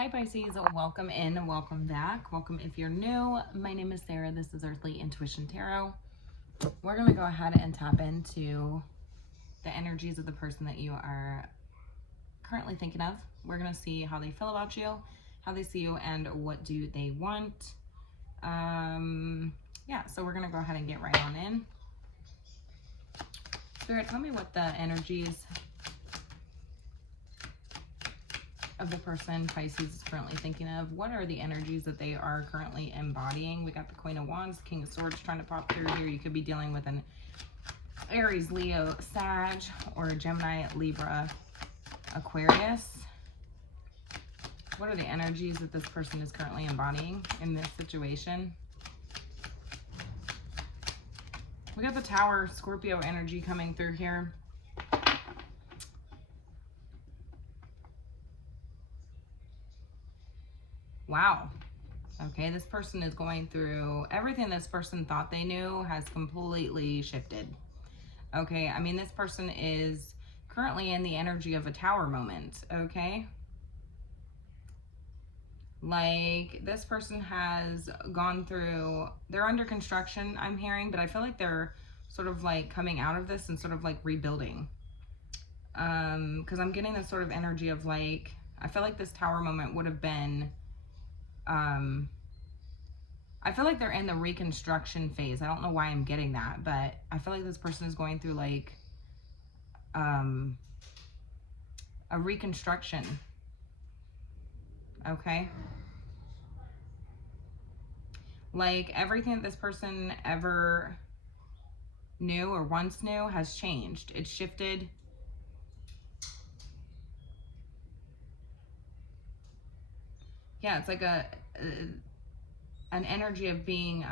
Hi Pisces, welcome in and welcome back. Welcome if you're new. My name is Sarah. This is Earthly Intuition Tarot. We're going to go ahead and tap into the energies of the person that you are currently thinking of. We're going to see how they feel about you, how they see you, and what do they want. Yeah, so we're going to go ahead and get right on in. Spirit, tell me what the energies of the person Pisces is currently thinking of. What are the energies that they are currently embodying? We got the Queen of Wands, King of Swords trying to pop through here. You could be dealing with an Aries, Leo, Sag, or a Gemini, Libra, Aquarius. What are the energies that this person is currently embodying in this situation? We got the Tower, Scorpio energy coming through here. Wow. Okay, this person is going through everything this person thought they knew has completely shifted. Okay, I mean, this person is currently in the energy of a tower moment, okay? Like, this person has gone through, they're under construction, I'm hearing, but I feel like they're sort of like coming out of this and sort of like rebuilding. Because I'm getting this sort of energy of like, I feel like this tower moment would have been, I feel like they're in the reconstruction phase. I don't know why I'm getting that, but I feel like this person is going through like a reconstruction. Okay. Like everything that this person ever knew or once knew has changed. It's shifted. Yeah, it's like an energy of being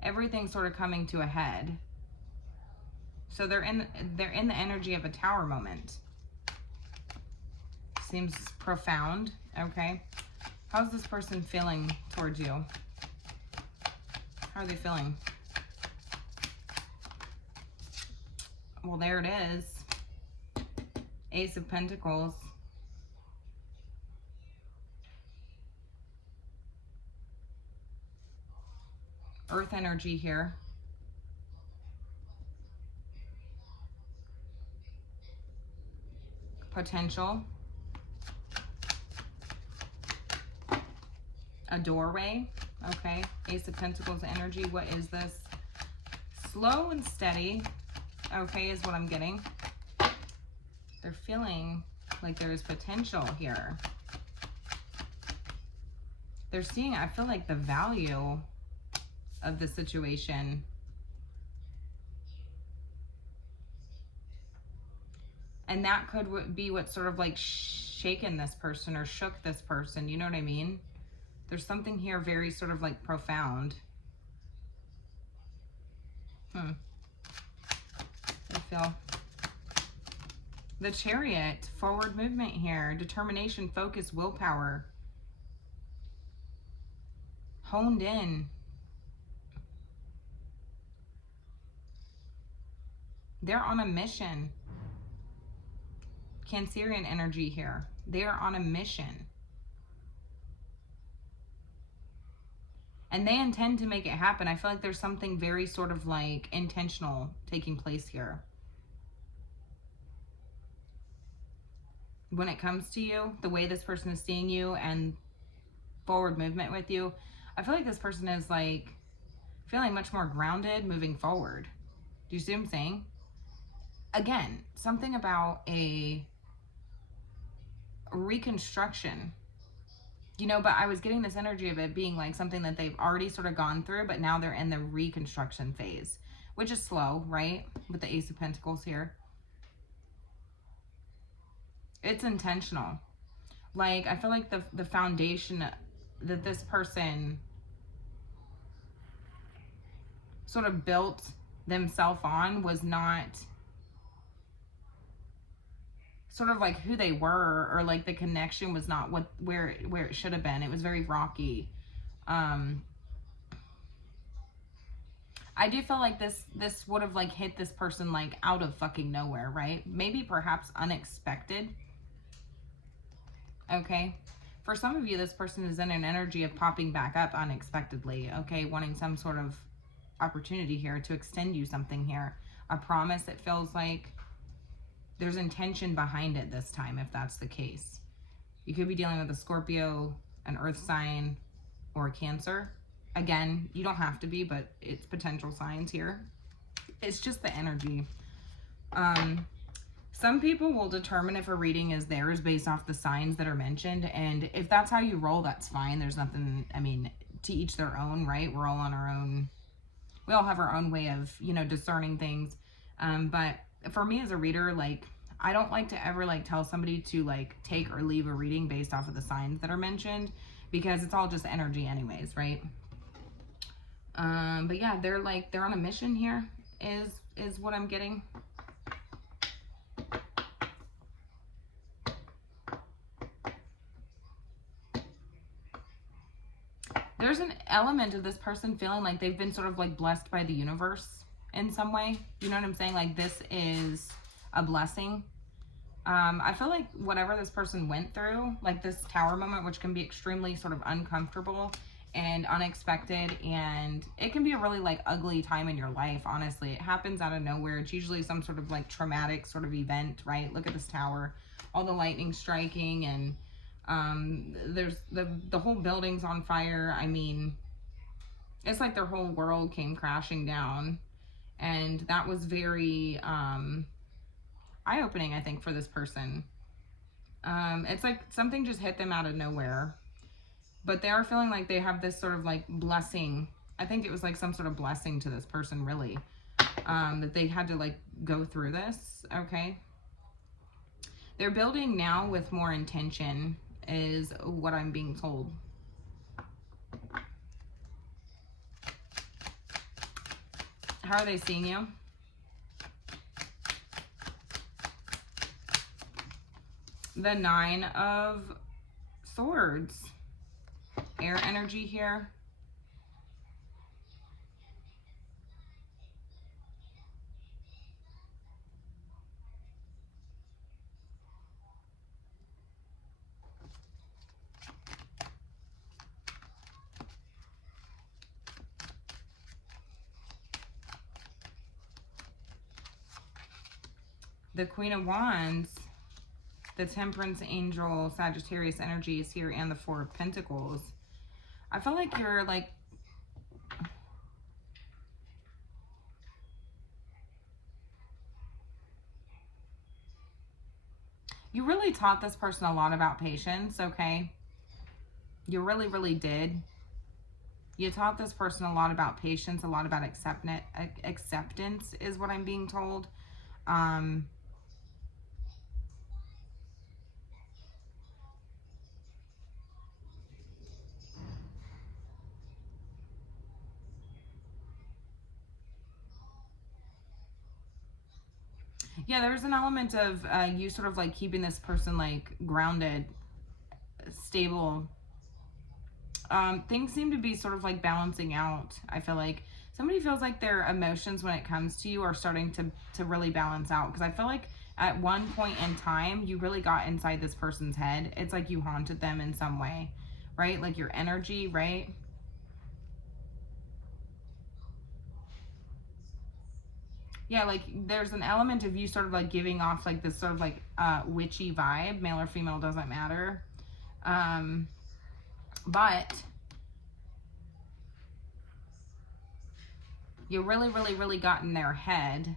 everything sort of coming to a head. So they're in the energy of a tower moment. Seems profound. Okay. How's this person feeling towards you? How are they feeling? Well, there it is. Ace of Pentacles. Earth energy here. Potential. A doorway. Okay. Ace of Pentacles energy. What is this? Slow and steady. Okay, is what I'm getting. They're feeling like there's potential here. They're seeing, I feel like, the value of the situation. And that could be what sort of like shaken this person or shook this person. You know what I mean? There's something here very sort of like profound. I feel the Chariot, forward movement here, determination, focus, willpower, honed in. They're on a mission. Cancerian energy here. They are on a mission. And they intend to make it happen. I feel like there's something very sort of like intentional taking place here. When it comes to you, the way this person is seeing you and forward movement with you, I feel like this person is like feeling much more grounded moving forward. Do you see what I'm saying? Again, something about a reconstruction, you know, but I was getting this energy of it being like something that they've already sort of gone through, but now they're in the reconstruction phase, which is slow, right? With the Ace of Pentacles here. It's intentional. Like, I feel like the foundation that this person sort of built themselves on was not sort of like who they were, or like the connection was not where it should have been. It was very rocky. I do feel like this would have like hit this person like out of fucking nowhere, right? Maybe perhaps unexpected. okay? For some of you, this person is in an energy of popping back up unexpectedly, okay? Wanting some sort of opportunity here to extend you something here. A promise. It feels like there's intention behind it this time, if that's the case. You could be dealing with a Scorpio, an earth sign, or a Cancer. Again, you don't have to be, but it's potential signs here. It's just the energy. Some people will determine if a reading is theirs based off the signs that are mentioned. And if that's how you roll, that's fine. There's nothing, I mean, to each their own, right? We're all on our own. We all have our own way of, you know, discerning things. But for me as a reader, like, I don't like to ever like tell somebody to like take or leave a reading based off of the signs that are mentioned, because it's all just energy anyways, right? But yeah, they're on a mission here is what I'm getting. There's an element of this person feeling like they've been sort of like blessed by the universe in some way. You know what I'm saying? Like this is a blessing. I feel like whatever this person went through, like this tower moment, which can be extremely sort of uncomfortable and unexpected, and it can be a really like ugly time in your life, honestly. It happens out of nowhere. It's usually some sort of like traumatic sort of event, right? Look at this tower, all the lightning striking, and there's the whole building's on fire. I mean, it's like their whole world came crashing down, and that was very eye-opening, I think, for this person. It's like something just hit them out of nowhere, but they are feeling like they have this sort of like blessing. I think it was like some sort of blessing to this person, really, that they had to like go through this. Okay, they're building now with more intention is what I'm being told. How are they seeing you? The Nine of Swords. Air energy here. The Queen of Wands, the Temperance Angel, Sagittarius energy is here, and the Four of Pentacles. I feel like you're like, you really taught this person a lot about patience, okay? You really, really did. You taught this person a lot about patience, a lot about acceptance is what I'm being told. Yeah, there's an element of you sort of like keeping this person like grounded, stable. Things seem to be sort of like balancing out. I feel like somebody feels like their emotions when it comes to you are starting to really balance out, because I feel like at one point in time you really got inside this person's head. It's like you haunted them in some way, right? Like your energy, right? Yeah, like there's an element of you sort of like giving off like this sort of like witchy vibe. Male or female doesn't matter. But you really, really, really got in their head.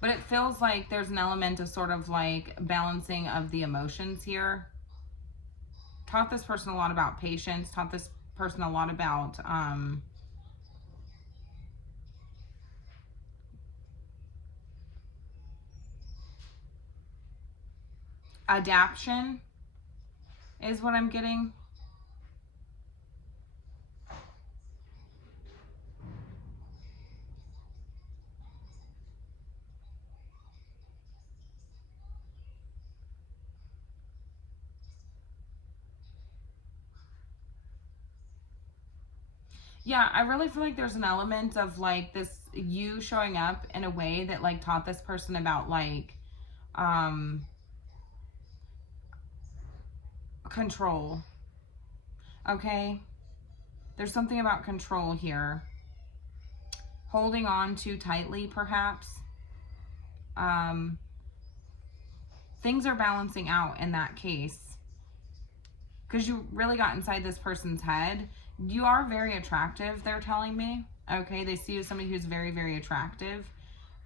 But it feels like there's an element of sort of like balancing of the emotions here. Taught this person a lot about patience. Taught this person a lot about adaption is what I'm getting. Yeah, I really feel like there's an element of like this, you showing up in a way that like taught this person about like Control. Okay? There's something about control here. Holding on too tightly, perhaps. Things are balancing out in that case. Because you really got inside this person's head. You are very attractive, they're telling me. Okay, they see you as somebody who's very, very attractive.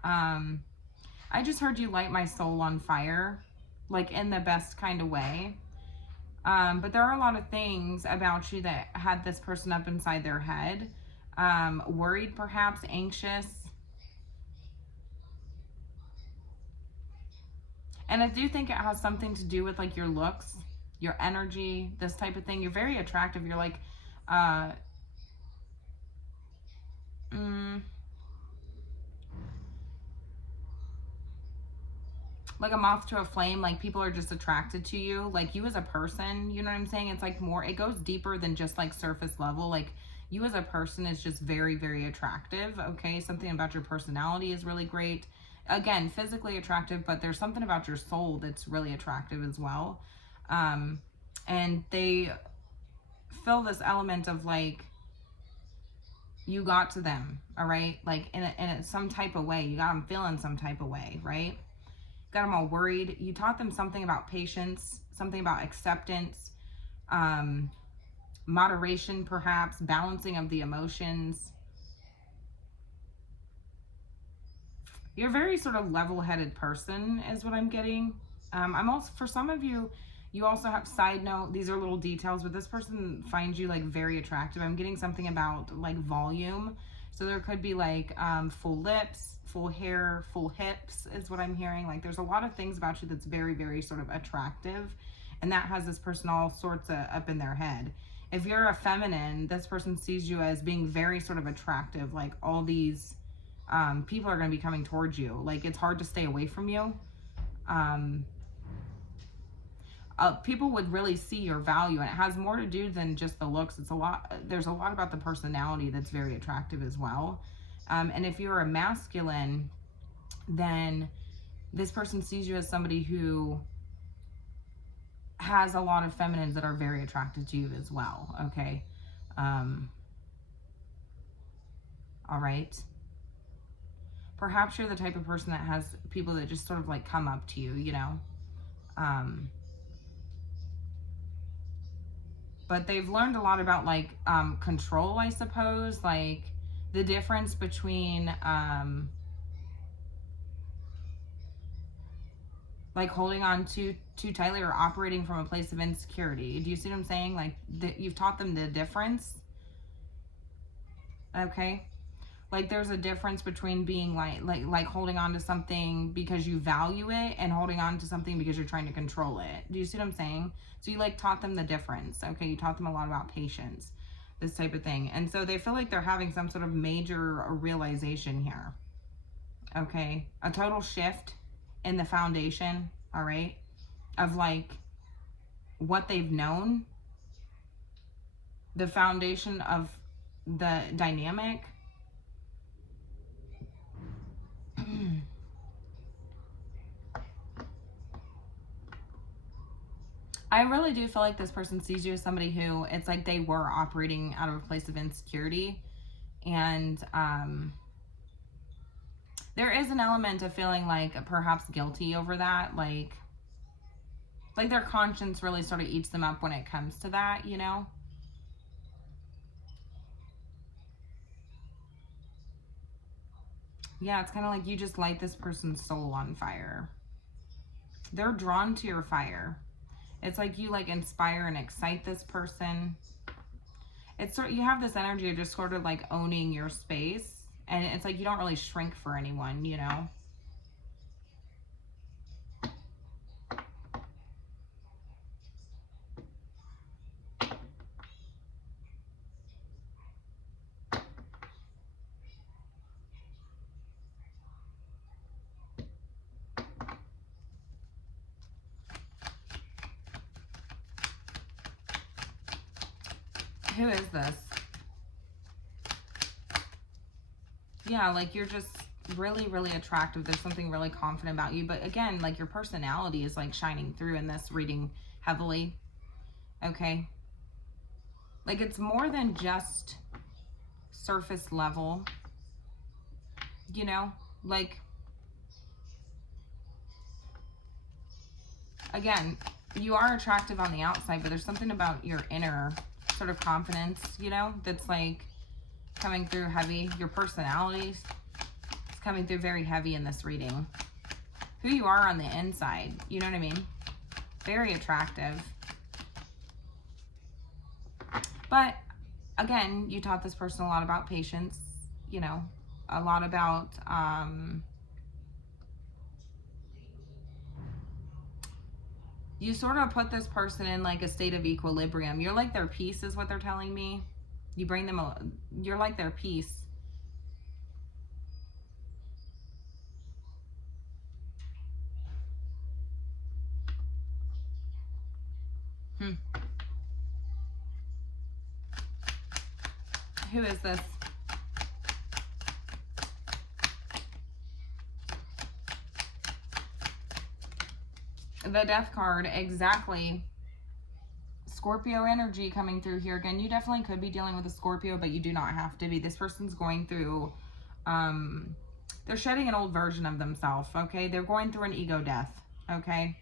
I just heard you light my soul on fire. Like, in the best kind of way. But there are a lot of things about you that had this person up inside their head. Worried, perhaps, anxious. And I do think it has something to do with, like, your looks, your energy, this type of thing. You're very attractive. You're like, like a moth to a flame. Like, people are just attracted to you, like you as a person, you know what I'm saying? It's like more, it goes deeper than just like surface level. Like, you as a person is just very, very attractive. Okay, something about your personality is really great. Again, physically attractive, but there's something about your soul that's really attractive as well. And they feel this element of like, you got to them, all right? Like, in some type of way, you got them feeling some type of way, right? Got them all worried. You taught them something about patience, something about acceptance, moderation, perhaps, balancing of the emotions. You're a very sort of level-headed person is what I'm getting. I'm also, for some of you, you also have, side note, these are little details, but this person finds you like very attractive. I'm getting something about like volume. So there could be like full lips, full hair, full hips is what I'm hearing. Like, there's a lot of things about you that's very, very sort of attractive. And that has this person all sorts of up in their head. If you're a feminine, this person sees you as being very sort of attractive. Like, all these people are going to be coming towards you. Like, it's hard to stay away from you. People would really see your value, and it has more to do than just the looks. It's a lot, there's a lot about the personality that's very attractive as well. And if you're a masculine, then this person sees you as somebody who has a lot of feminines that are very attracted to you as well. Okay. All right. Perhaps you're the type of person that has people that just sort of like come up to you, you know. But they've learned a lot about like control, I suppose, like the difference between like holding on too tightly or operating from a place of insecurity. Do you see what I'm saying? Like, you've taught them the difference. Okay. Like, there's a difference between being like holding on to something because you value it and holding on to something because you're trying to control it. Do you see what I'm saying? So you like taught them the difference. Okay, you taught them a lot about patience, this type of thing. And so they feel like they're having some sort of major realization here. Okay, a total shift in the foundation, all right, of like what they've known, the foundation of the dynamic. I really do feel like this person sees you as somebody who, it's like they were operating out of a place of insecurity. And there is an element of feeling like perhaps guilty over that. Like their conscience really sort of eats them up when it comes to that, you know? Yeah, it's kind of like you just light this person's soul on fire. They're drawn to your fire. It's like you like inspire and excite this person. It's sort, you have this energy of just sort of like owning your space, and it's like you don't really shrink for anyone, you know? Who is this? Yeah, like you're just really, really attractive. There's something really confident about you. But again, like your personality is like shining through in this reading heavily. Okay. Like it's more than just surface level, you know, like, again, you are attractive on the outside, but there's something about your inner sort of confidence, you know, that's like coming through heavy. Your personality is coming through very heavy in this reading. Who you are on the inside, you know what I mean? Very attractive. But again, you taught this person a lot about patience, you know, a lot about you sort of put this person in like a state of equilibrium. You're like their peace is what they're telling me. You bring them, you're like their peace. Who is this? The Death card, exactly. Scorpio energy coming through here. Again, you definitely could be dealing with a Scorpio, but you do not have to be. This person's going through, they're shedding an old version of themselves, okay? They're going through an ego death, okay?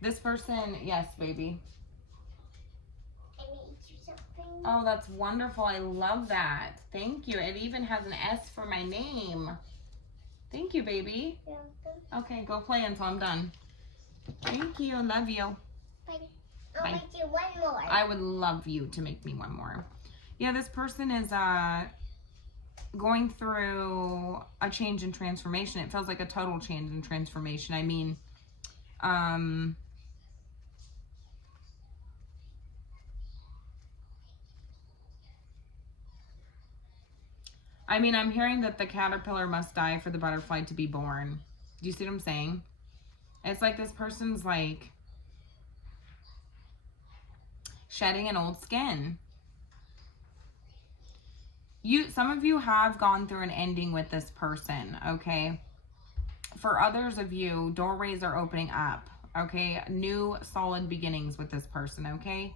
This person, yes, baby. Oh, that's wonderful. I love that. Thank you. It even has an S for my name. Thank you, baby. Okay, go play until I'm done. Thank you. Love you. Bye. I'll make you one more. I would love you to make me one more. Yeah, this person is going through a change and transformation. It feels like a total change and transformation. I mean, I'm hearing that the caterpillar must die for the butterfly to be born. Do you see what I'm saying? It's like this person's like shedding an old skin. Some of you have gone through an ending with this person, okay? For others of you, doorways are opening up, okay? New solid beginnings with this person, okay?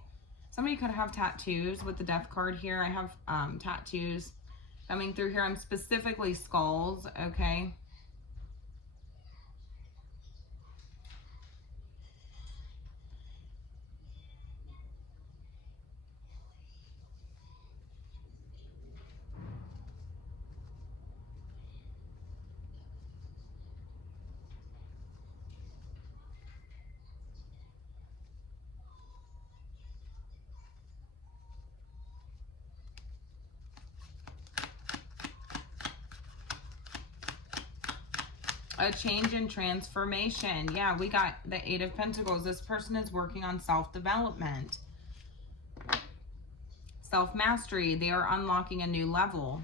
Somebody could have tattoos with the Death card here. I have tattoos coming through here. I'm specifically skulls, okay? A change and transformation. Yeah, we got the Eight of Pentacles. This person is working on self-development, self-mastery. They are unlocking a new level.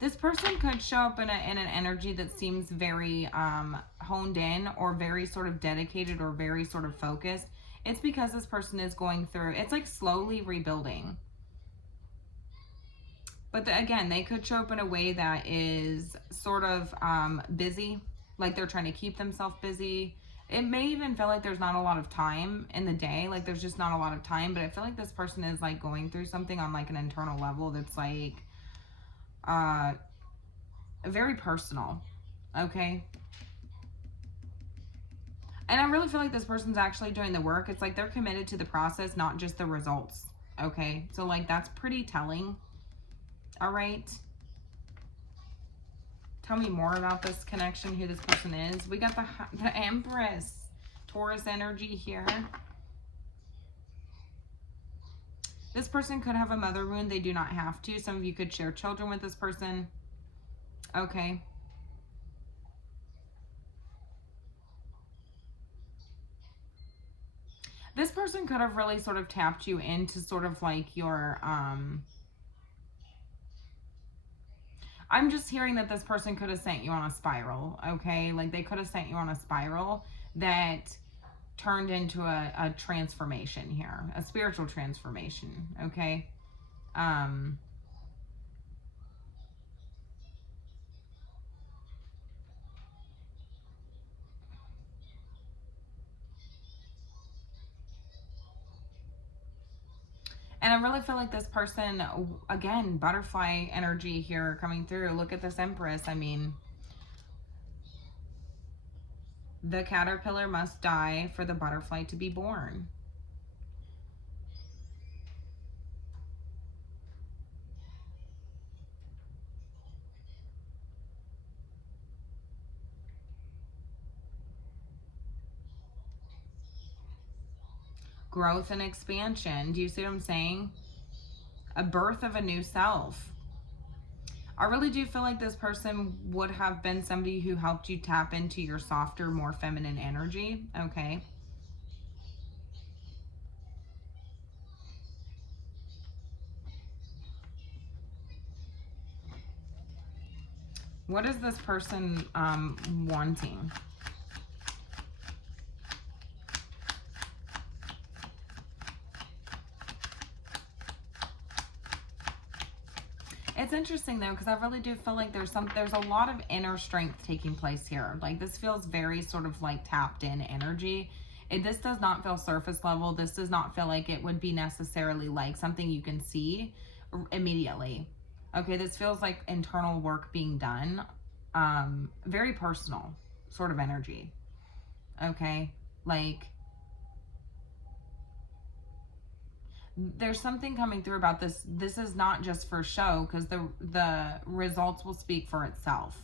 This person could show up in an energy that seems very honed in or very sort of dedicated or very sort of focused. It's because this person is going through, it's like slowly rebuilding. But again, they could show up in a way that is sort of busy, like they're trying to keep themselves busy. It may even feel like there's not a lot of time in the day, like there's just not a lot of time, but I feel like this person is like going through something on like an internal level that's like very personal, okay? And I really feel like this person's actually doing the work. It's like they're committed to the process, not just the results, okay? So like that's pretty telling. All right. Tell me more about this connection, who this person is. We got the Empress, Taurus energy here. This person could have a mother wound. They do not have to. Some of you could share children with this person. Okay. This person could have really sort of tapped you into sort of like your, I'm just hearing that this person could have sent you on a spiral, okay? Like they could have sent you on a spiral that turned into a transformation here, a spiritual transformation, okay? Um, and I really feel like this person, again, butterfly energy here coming through. Look at this Empress. I mean, the caterpillar must die for the butterfly to be born. Growth and expansion. Do you see what I'm saying? A birth of a new self. I really do feel like this person would have been somebody who helped you tap into your softer, more feminine energy. Okay. What is this person wanting? It's interesting though, because I really do feel like there's a lot of inner strength taking place here. Like this feels very sort of like tapped in energy. This does not feel surface level. This does not feel like it would be necessarily like something you can see immediately. Okay, this feels like internal work being done. Very personal sort of energy. Okay, like there's something coming through about this. This is not just for show, because the results will speak for itself.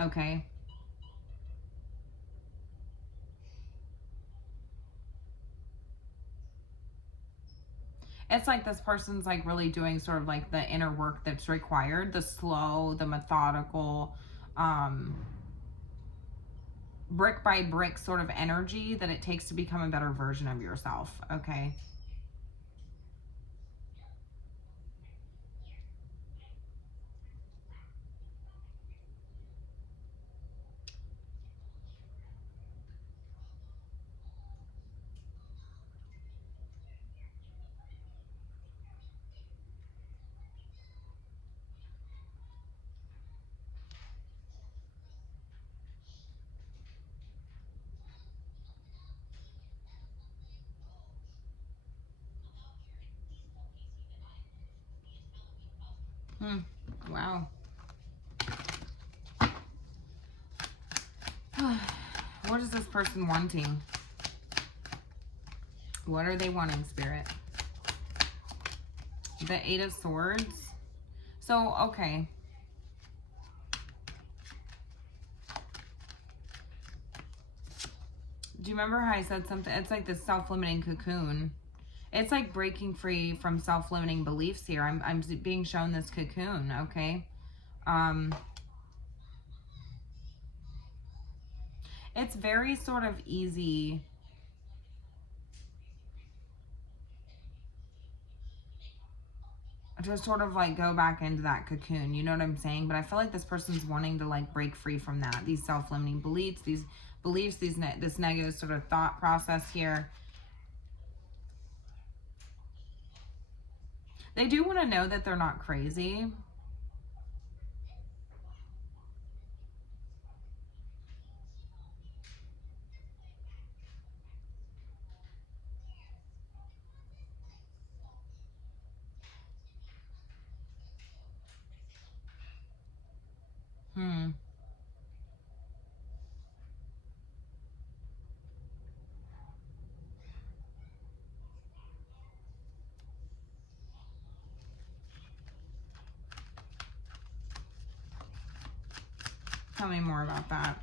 Okay. It's like this person's like really doing sort of like the inner work that's required, the slow, the methodical, um, brick by brick sort of energy that it takes to become a better version of yourself. Okay. Wow. What is this person wanting? What are they wanting, Spirit? The Eight of Swords. So, okay. Do you remember how I said something? It's like the self-limiting cocoon. It's like breaking free from self-limiting beliefs here. I'm being shown this cocoon, okay? It's very sort of easy to sort of like go back into that cocoon, you know what I'm saying? But I feel like this person's wanting to like break free from that, these self-limiting beliefs, this negative sort of thought process here. They do want to know that they're not crazy. Tell me more about that.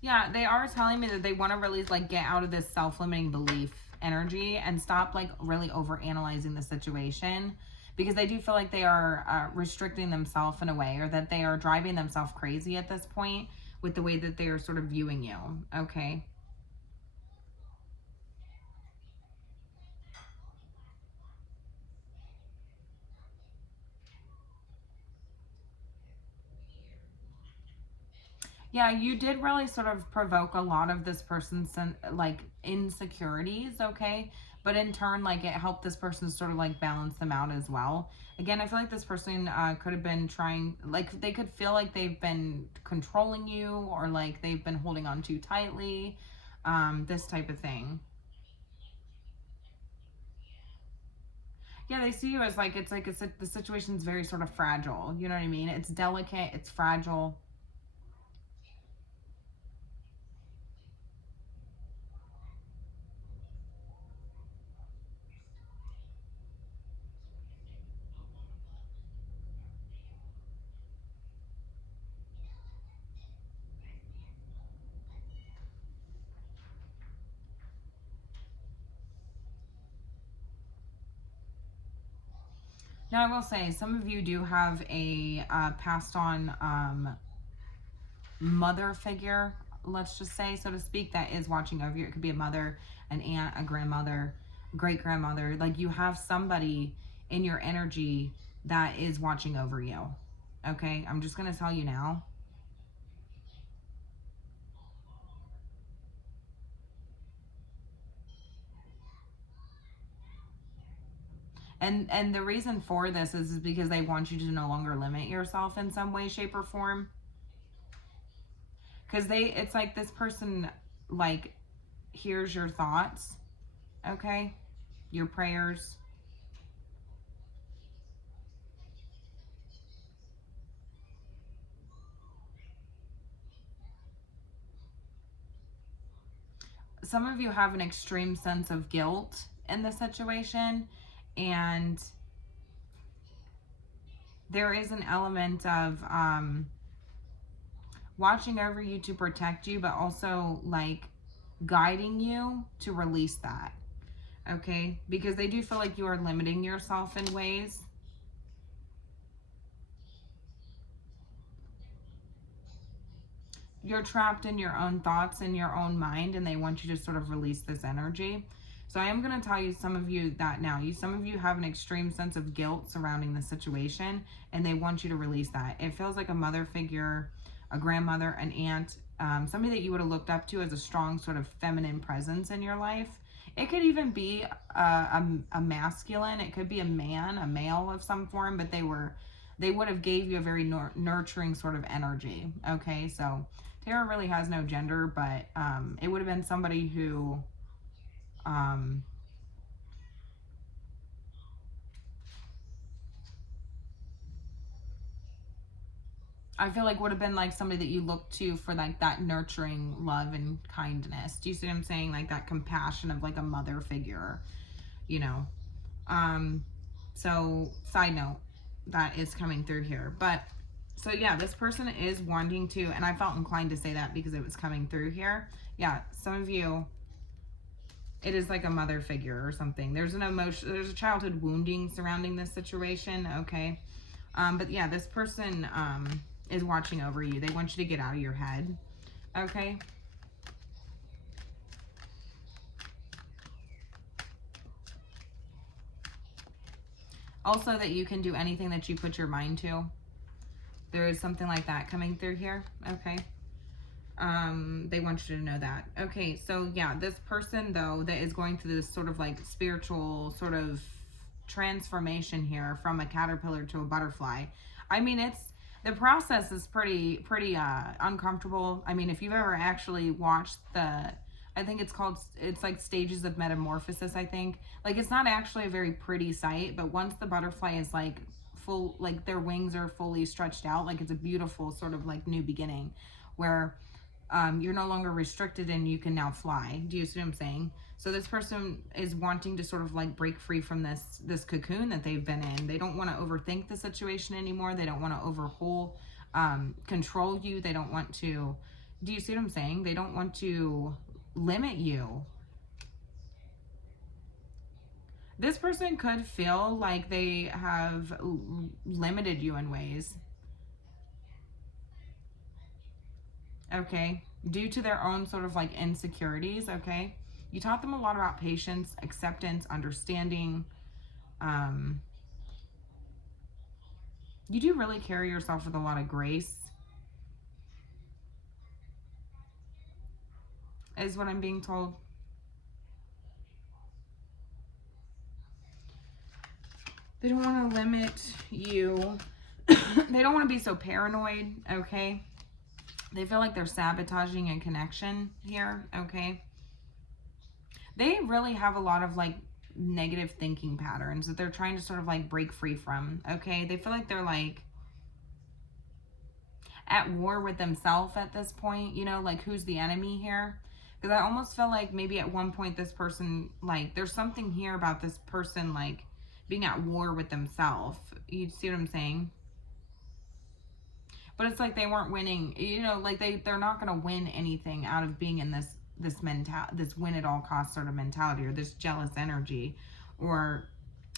Yeah, they are telling me that they want to really like get out of this self-limiting belief energy and stop like really over analyzing the situation, because they do feel like they are restricting themselves in a way, or that they are driving themselves crazy at this point with the way that they are sort of viewing you. Okay. Yeah, you did really sort of provoke a lot of this person's like insecurities, okay? But in turn, like it helped this person sort of like balance them out as well. Again, I feel like this person could have been trying, like they could feel like they've been controlling you or like they've been holding on too tightly, this type of thing. Yeah, they see you as like, it's like the situation's very sort of fragile. You know what I mean? It's delicate, it's fragile. Now, I will say, some of you do have a passed on mother figure, let's just say, so to speak, that is watching over you. It could be a mother, an aunt, a grandmother, great grandmother. Like you have somebody in your energy that is watching over you. Okay, I'm just going to tell you now. And the reason for this is because they want you to no longer limit yourself in some way, shape, or form. Because it's like this person, like, hears your thoughts, okay? Your prayers. Some of you have an extreme sense of guilt in the situation, and there is an element of watching over you to protect you, but also like guiding you to release that, okay? Because they do feel like you are limiting yourself in ways. You're trapped in your own thoughts and your own mind, and they want you to sort of release this energy. So I am going to tell you, some of you, that now some of you have an extreme sense of guilt surrounding the situation, and they want you to release that. It feels like a mother figure, a grandmother, an aunt, somebody that you would have looked up to as a strong sort of feminine presence in your life. It could even be a masculine. It could be a man, a male of some form, but they would have gave you a very nurturing sort of energy. Okay, so Tarot really has no gender, but it would have been somebody who I feel like would have been like somebody that you look to for like that nurturing love and kindness. Do you see what I'm saying? Like that compassion of like a mother figure, you know. So side note, that is coming through here. But so yeah, this person is wanting to, and I felt inclined to say that because it was coming through here. Yeah, some of you, it is like a mother figure or something. There's an emotion, there's a childhood wounding surrounding this situation, okay? But yeah, this person is watching over you. They want you to get out of your head, okay? Also, that you can do anything that you put your mind to. There is something like that coming through here, okay? They want you to know that. Okay, so yeah, this person though that is going through this sort of like spiritual sort of transformation here from a caterpillar to a butterfly. I mean, the process is pretty uncomfortable. I mean, if you've ever actually watched I think it's like stages of metamorphosis, I think. Like, it's not actually a very pretty sight, but once the butterfly is like full, like their wings are fully stretched out, like it's a beautiful sort of like new beginning where you're no longer restricted and you can now fly. Do you see what I'm saying? So this person is wanting to sort of like break free from this cocoon that they've been in. They don't want to overthink the situation anymore. They don't want to overhaul, control you. They don't want to, do you see what I'm saying? They don't want to limit you. This person could feel like they have limited you in ways. Okay, due to their own sort of like insecurities, okay? You taught them a lot about patience, acceptance, understanding. You do really carry yourself with a lot of grace. is what I'm being told. They don't want to limit you. They don't want to be so paranoid, okay? They feel like they're sabotaging a connection here, okay? They really have a lot of like negative thinking patterns that they're trying to sort of like break free from, okay? They feel like they're like at war with themselves at this point, you know, like who's the enemy here? Because I almost feel like maybe at one point this person, like there's something here about this person like being at war with themselves. You see what I'm saying? But it's like they weren't winning, you know, like they're not going to win anything out of being in this this win at all costs sort of mentality, or this jealous energy, or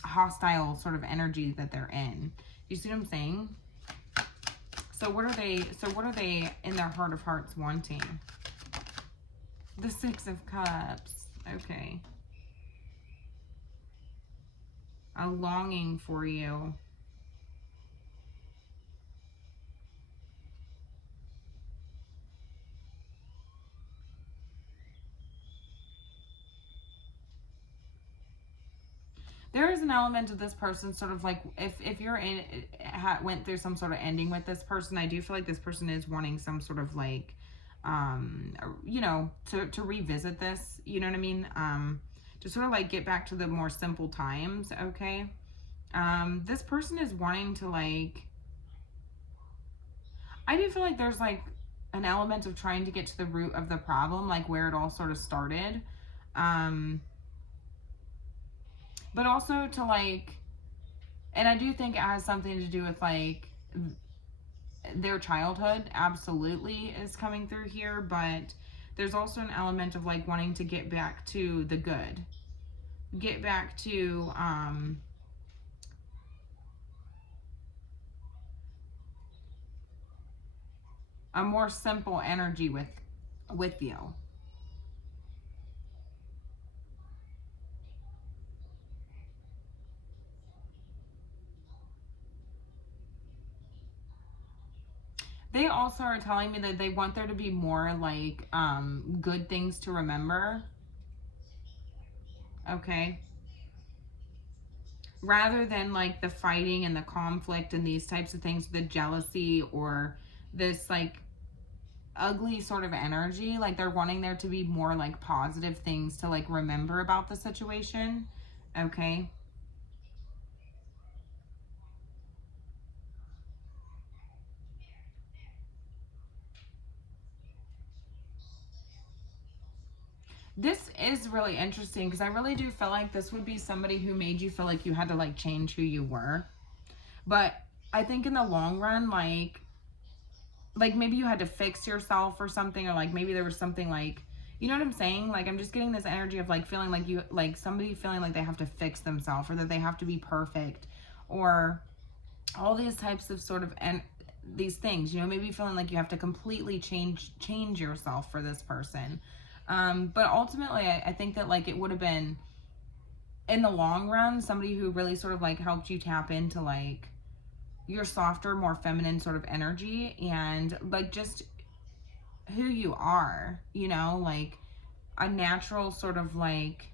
hostile sort of energy that they're in. You see what I'm saying? So what are they in their heart of hearts wanting? The Six of Cups. Okay. A longing for you. There is an element of this person sort of like, if you're in, went through some sort of ending with this person, I do feel like this person is wanting some sort of like, you know, to revisit this, you know what I mean? To sort of like get back to the more simple times, okay? This person is wanting to like, I do feel like there's like an element of trying to get to the root of the problem, like where it all sort of started. But also to like, and I do think it has something to do with like their childhood, absolutely, is coming through here. But there's also an element of like wanting to get back to the good, get back to a more simple energy with you. They also are telling me that they want there to be more like good things to remember. Okay. Rather than like the fighting and the conflict and these types of things, the jealousy or this like ugly sort of energy, like they're wanting there to be more like positive things to like remember about the situation. Okay. This is really interesting because I really do feel like this would be somebody who made you feel like you had to like change who you were. But I think in the long run, like maybe you had to fix yourself or something, or like maybe there was something like, you know what I'm saying? Like I'm just getting this energy of like feeling like you, like somebody feeling like they have to fix themselves or that they have to be perfect or all these types of sort of, and these things, you know, maybe feeling like you have to completely change yourself for this person. But ultimately, I think that like it would have been in the long run somebody who really sort of like helped you tap into like your softer, more feminine sort of energy and like just who you are, you know, like a natural sort of like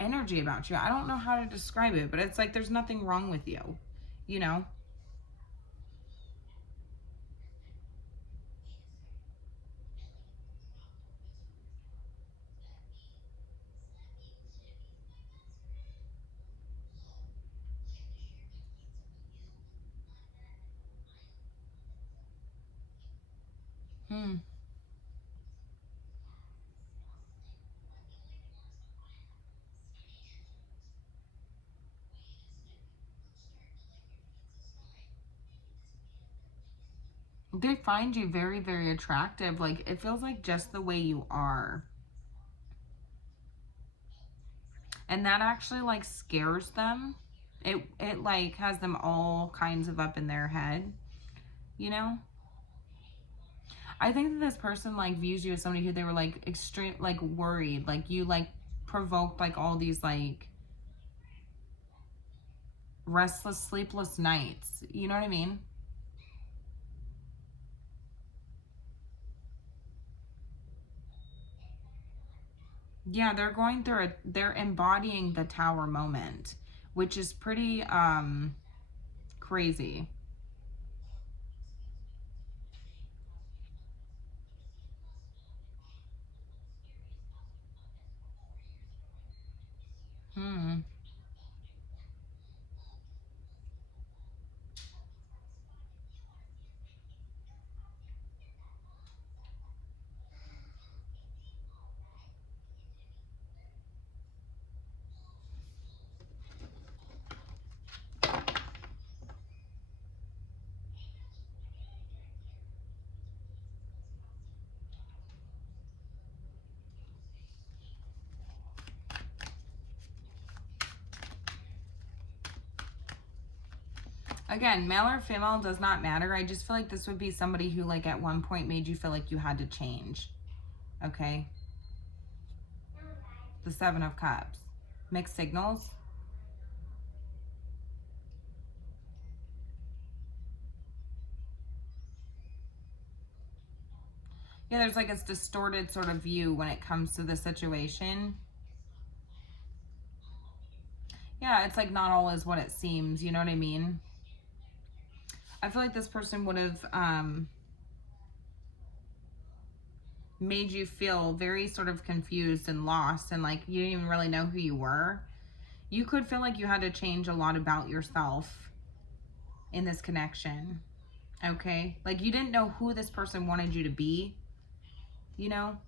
energy about you. I don't know how to describe it, but it's like there's nothing wrong with you, you know? Hmm. They find you very, very attractive. Like it feels like just the way you are. And that actually like scares them. It like has them all kinds of up in their head, you know? I think that this person like views you as somebody who they were like extreme, like worried, like you like provoked like all these like restless, sleepless nights. You know what I mean? Yeah, they're going through it. They're embodying the Tower moment, which is pretty crazy. Hmm. Again, male or female does not matter. I just feel like this would be somebody who, like, at one point made you feel like you had to change. Okay? The Seven of Cups. Mixed signals. Yeah, there's like a distorted sort of view when it comes to the situation. Yeah, it's like not all is what it seems. You know what I mean? I feel like this person would have made you feel very sort of confused and lost, and like you didn't even really know who you were. You could feel like you had to change a lot about yourself in this connection. Okay? Like you didn't know who this person wanted you to be, you know?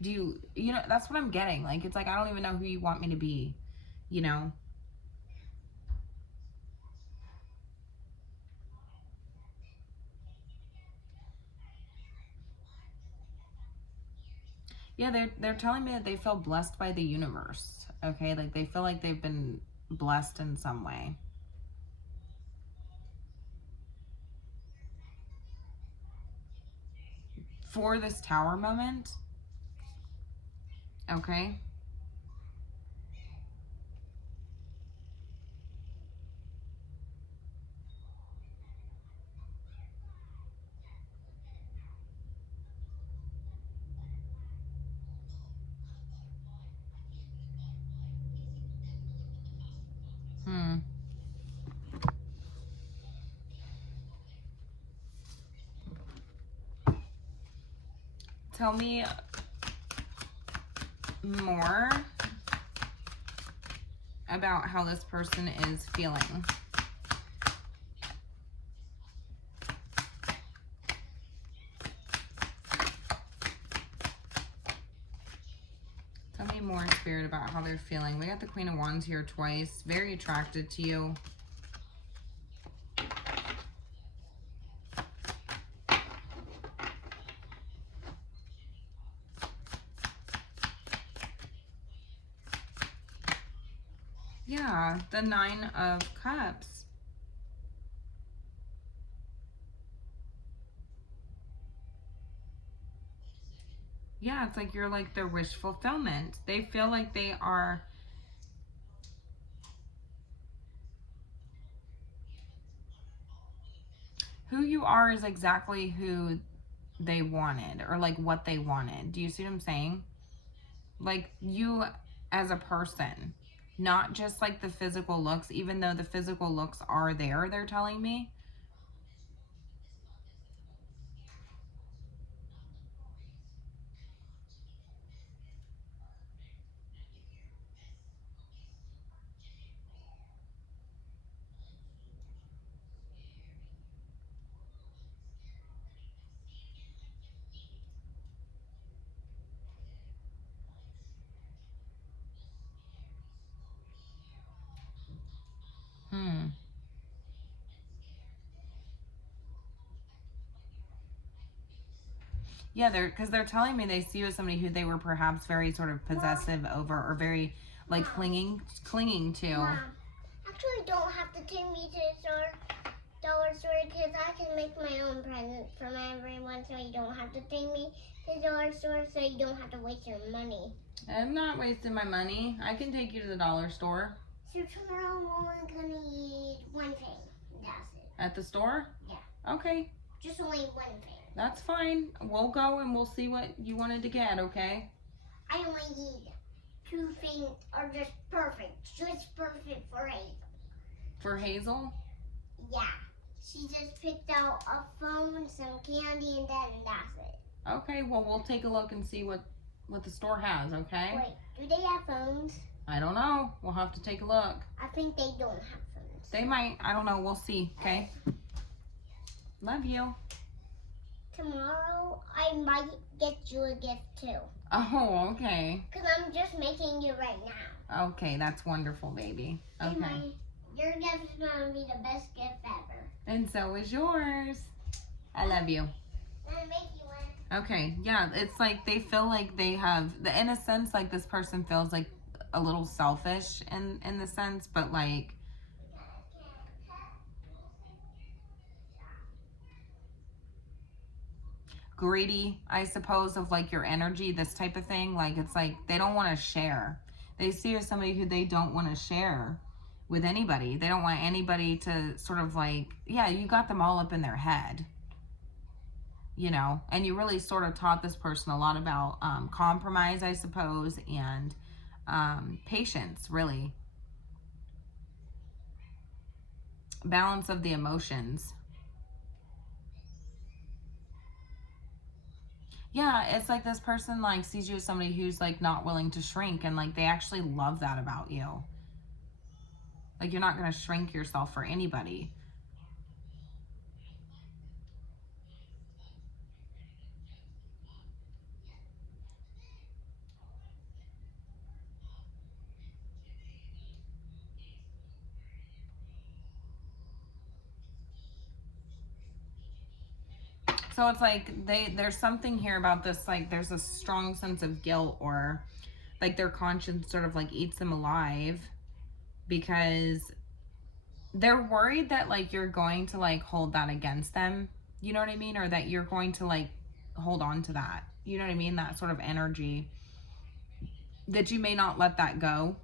You know, that's what I'm getting. Like it's like I don't even know who you want me to be, you know? Yeah, they're telling me that they feel blessed by the universe. Okay? Like they feel like they've been blessed in some way. For this Tower moment, okay? Hmm. Tell me more about how this person is feeling. Tell me more, Spirit, about how they're feeling. We got the Queen of Wands here twice. Very attracted to you. Yeah, the Nine of Cups. Yeah, it's like you're like their wish fulfillment. They feel like they are... Who you are is exactly who they wanted, or like what they wanted. Do you see what I'm saying? Like you as a person, not just like the physical looks, even though the physical looks are there, they're telling me. Hmm. Yeah, they're telling me they see you as somebody who they were perhaps very sort of possessive over, or very like clinging to. Mom, actually don't have to take me to the dollar store because I can make my own present from everyone, so you don't have to take me to the dollar store, so you don't have to waste your money. I'm not wasting my money. I can take you to the dollar store. So tomorrow I'm only gonna eat one thing. That's it. At the store? Yeah. Okay, Just only one thing. that's fine. We'll go and we'll see what you wanted to get, okay? I only need 2 things are just perfect. Just perfect for Hazel. For Hazel? Yeah. She just picked out a phone, some candy, and that's it. Okay, well, we'll take a look and see what the store has, okay? Wait, do they have phones? I don't know. We'll have to take a look. I think they don't have phones. They might. I don't know. We'll see, okay? Love you. Tomorrow, I might get you a gift too. Oh, okay. Because I'm just making it right now. Okay, that's wonderful, baby. Okay. Your gift is going to be the best gift ever. And so is yours. I love you. I'm going to make you one. Okay, yeah, it's like they feel like they have, in a sense, like this person feels like a little selfish in the sense, but like, greedy, I suppose, of like your energy, this type of thing. Like, it's like they don't want to share. They see you as somebody who they don't want to share with anybody. They don't want anybody to sort of like, yeah, you got them all up in their head, you know, and you really sort of taught this person a lot about compromise, I suppose, and patience, really. Balance of the emotions. Yeah, it's like this person like sees you as somebody who's like not willing to shrink, and like they actually love that about you. Like you're not going to shrink yourself for anybody. So it's like there's something here about this, like there's a strong sense of guilt, or like their conscience sort of like eats them alive because they're worried that like you're going to like hold that against them, you know what I mean? Or that you're going to like hold on to that, you know what I mean? That sort of energy, that you may not let that go.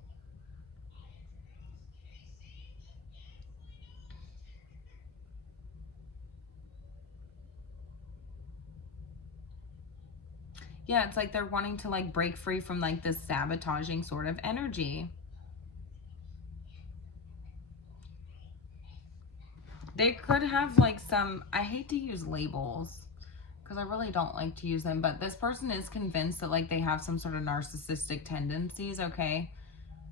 Yeah, it's like they're wanting to like break free from like this sabotaging sort of energy. They could have like some, I hate to use labels because I really don't like to use them, but this person is convinced that like they have some sort of narcissistic tendencies, okay?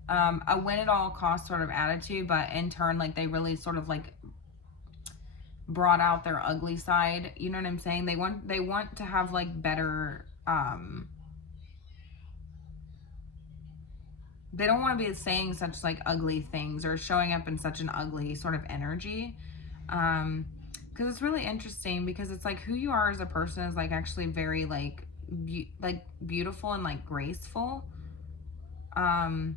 A win at all cost sort of attitude, but in turn, like they really sort of like brought out their ugly side. You know what I'm saying? They want to have like better, they don't want to be saying such like ugly things or showing up in such an ugly sort of energy. Because it's really interesting, because it's like who you are as a person is like actually very like beautiful and like graceful. And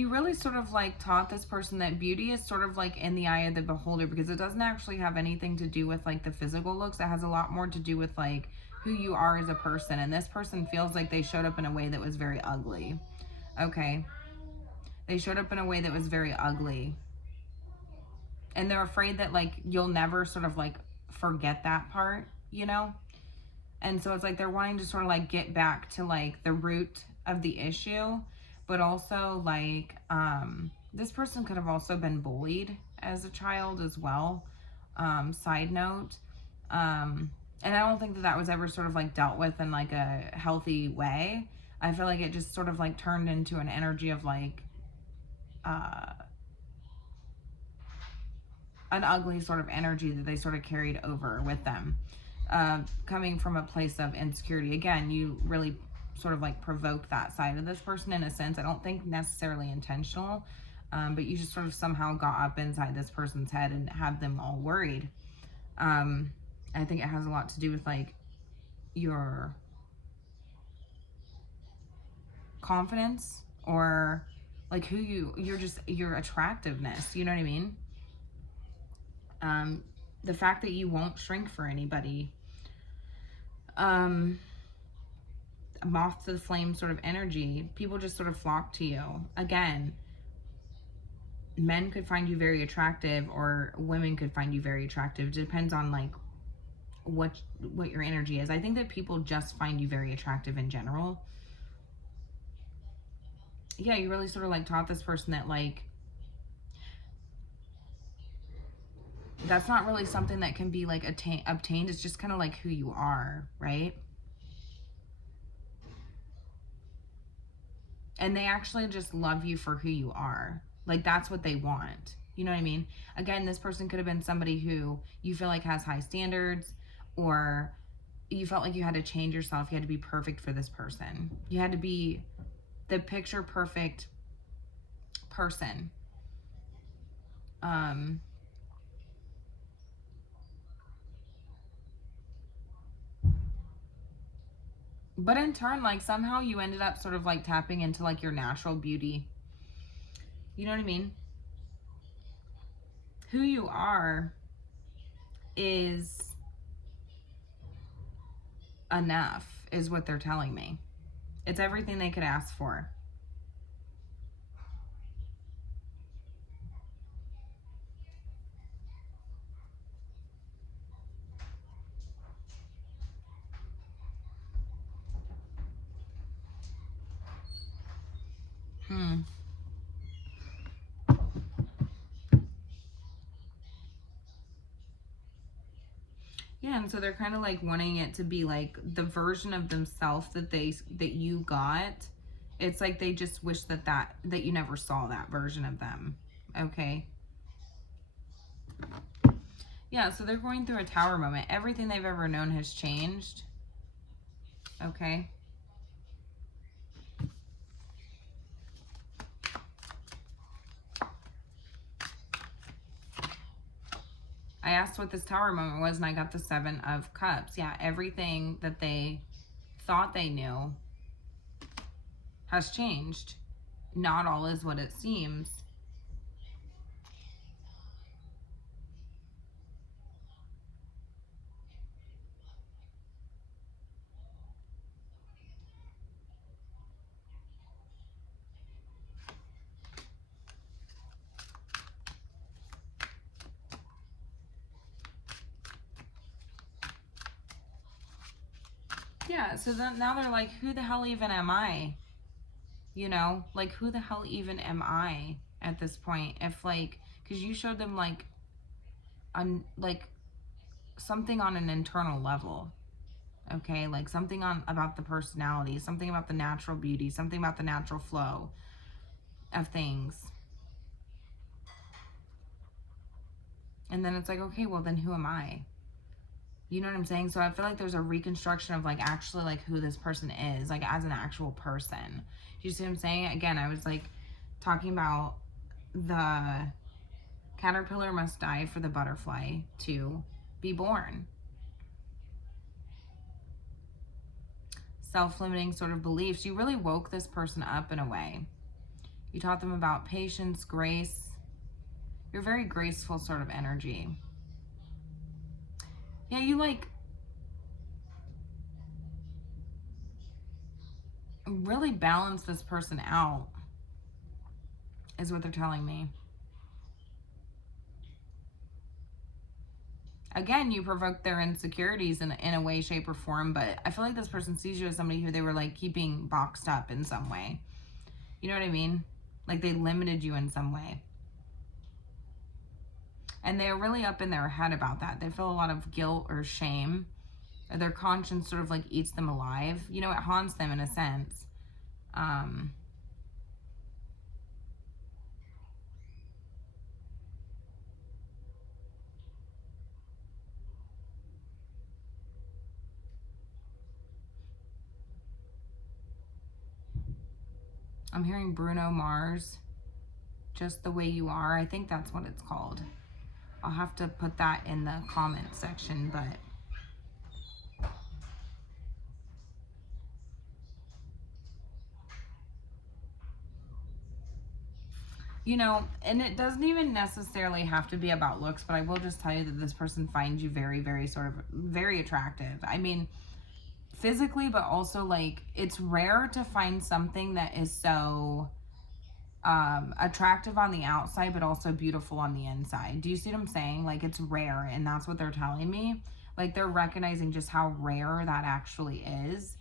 you really sort of like taught this person that beauty is sort of like in the eye of the beholder, because it doesn't actually have anything to do with like the physical looks. It has a lot more to do with like who you are as a person. And this person feels like they showed up in a way that was very ugly. Okay. They showed up in a way that was very ugly. And they're afraid that like you'll never sort of like forget that part, you know? And so it's like they're wanting to sort of like get back to like the root of the issue, but also like this person could have also been bullied as a child as well. Side note. And I don't think that that was ever sort of like dealt with in like a healthy way. I feel like it just sort of like turned into an energy of like an ugly sort of energy that they sort of carried over with them, coming from a place of insecurity. Again, you really sort of like provoke that side of this person in a sense. I don't think necessarily intentional, but you just sort of somehow got up inside this person's head and had them all worried. I think it has a lot to do with like your confidence, or like who your attractiveness, you know what I mean? The fact that you won't shrink for anybody. moth to the flame sort of energy. People just sort of flock to you. Again, men could find you very attractive, or women could find you very attractive. It depends on like what your energy is. I think that people just find you very attractive in general. Yeah, you really sort of like taught this person that like that's not really something that can be like obtained. It's just kind of like who you are, right? And they actually just love you for who you are. Like, that's what they want. You know what I mean? Again, this person could have been somebody who you feel like has high standards, or you felt like you had to change yourself. You had to be perfect for this person. You had to be the picture perfect person. But in turn, like, somehow you ended up sort of like tapping into like your natural beauty. You know what I mean? Who you are is enough, is what they're telling me. It's everything they could ask for. Yeah, and so they're kind of like wanting it to be like the version of themselves that you got. It's like they just wish that you never saw that version of them. Okay. Yeah, so they're going through a tower moment. Everything they've ever known has changed. Okay. I asked what this tower moment was, and I got the 7 of Cups. Yeah, everything that they thought they knew has changed. Not all is what it seems. Yeah, so then now they're like, who the hell even am I? You know, like, who the hell even am I at this point? If like, because you showed them like like something on an internal level. Okay, like something on about the personality, something about the natural beauty, something about the natural flow of things. And then it's like, okay, well then who am I? You know what I'm saying? So I feel like there's a reconstruction of like actually like who this person is, like as an actual person. Do you see what I'm saying? Again, I was like talking about the caterpillar must die for the butterfly to be born. Self-limiting sort of beliefs. You really woke this person up in a way. You taught them about patience, grace. You're very graceful sort of energy. Yeah, you like really balance this person out, is what they're telling me. Again, you provoked their insecurities in a way, shape, or form, but I feel like this person sees you as somebody who they were like keeping boxed up in some way. You know what I mean? Like they limited you in some way. And they're really up in their head about that. They feel a lot of guilt or shame. Their conscience sort of like eats them alive. You know, it haunts them in a sense. I'm hearing Bruno Mars, Just the Way You Are. I think that's what it's called. I'll have to put that in the comment section, but you know, and it doesn't even necessarily have to be about looks, but I will just tell you that this person finds you very, very sort of very attractive. I mean, physically, but also like it's rare to find something that is so attractive on the outside, but also beautiful on the inside. Do you see what I'm saying? Like it's rare, and that's what they're telling me. Like they're recognizing just how rare that actually is.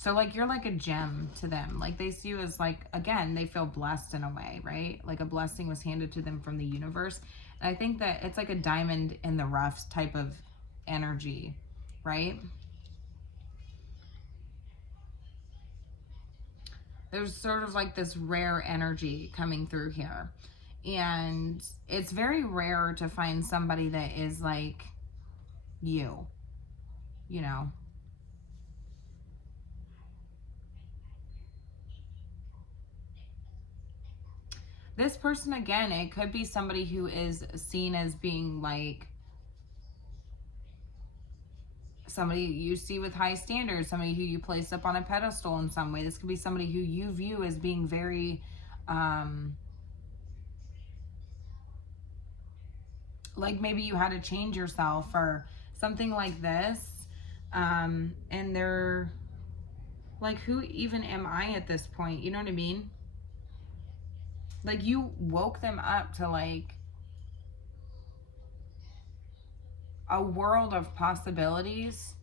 So like you're like a gem to them. Like they see you as like, again, they feel blessed in a way, right? Like a blessing was handed to them from the universe. And I think that it's like a diamond in the rough type of energy, right? There's sort of like this rare energy coming through here. And it's very rare to find somebody that is like you know. This person, again, it could be somebody who is seen as being like somebody you see with high standards, somebody who you place up on a pedestal in some way. This could be somebody who you view as being very, like maybe you had to change yourself or something like this. And they're like, who even am I at this point? You know what I mean? Like you woke them up to like a world of possibilities.